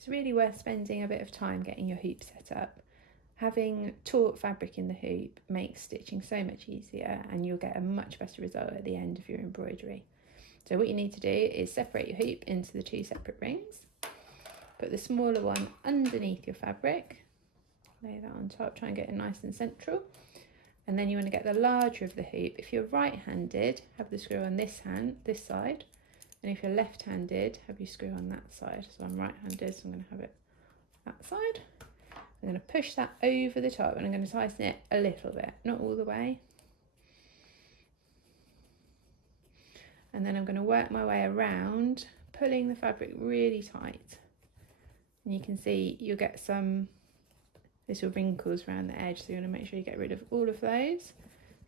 it's really worth spending a bit of time getting your hoop set up. Having taut fabric in the hoop makes stitching so much easier, and you'll get a much better result at the end of your embroidery. So what you need to do is separate your hoop into the 2 separate rings. Put the smaller one underneath your fabric, lay that on top, try and get it nice and central. And then you want to get the larger of the hoop. If you're right-handed, have the screw on this side. And if you're left-handed, have your screw on that side. So I'm right-handed, so I'm going to have it that side. I'm going to push that over the top, and I'm going to tighten it a little bit, not all the way. And then I'm going to work my way around, pulling the fabric really tight. And you can see you'll get some little wrinkles around the edge, so you want to make sure you get rid of all of those.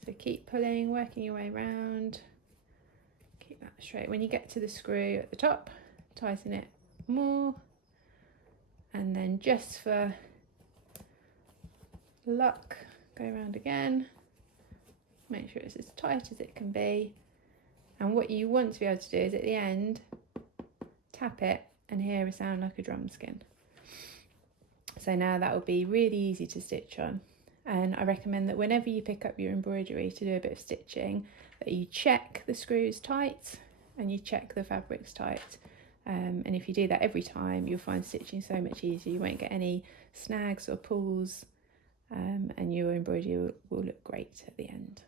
So keep pulling, working your way around, keep that straight. When you get to the screw at the top, tighten it more, and then just for luck, go around again, make sure it's as tight as it can be. And what you want to be able to do is at the end, tap it and hear a sound like a drum skin. So now that will be really easy to stitch on. And I recommend that whenever you pick up your embroidery to do a bit of stitching, that you check the screws tight and you check the fabrics tight. And if you do that every time, you'll find stitching so much easier. You won't get any snags or pulls, and your embroidery will look great at the end.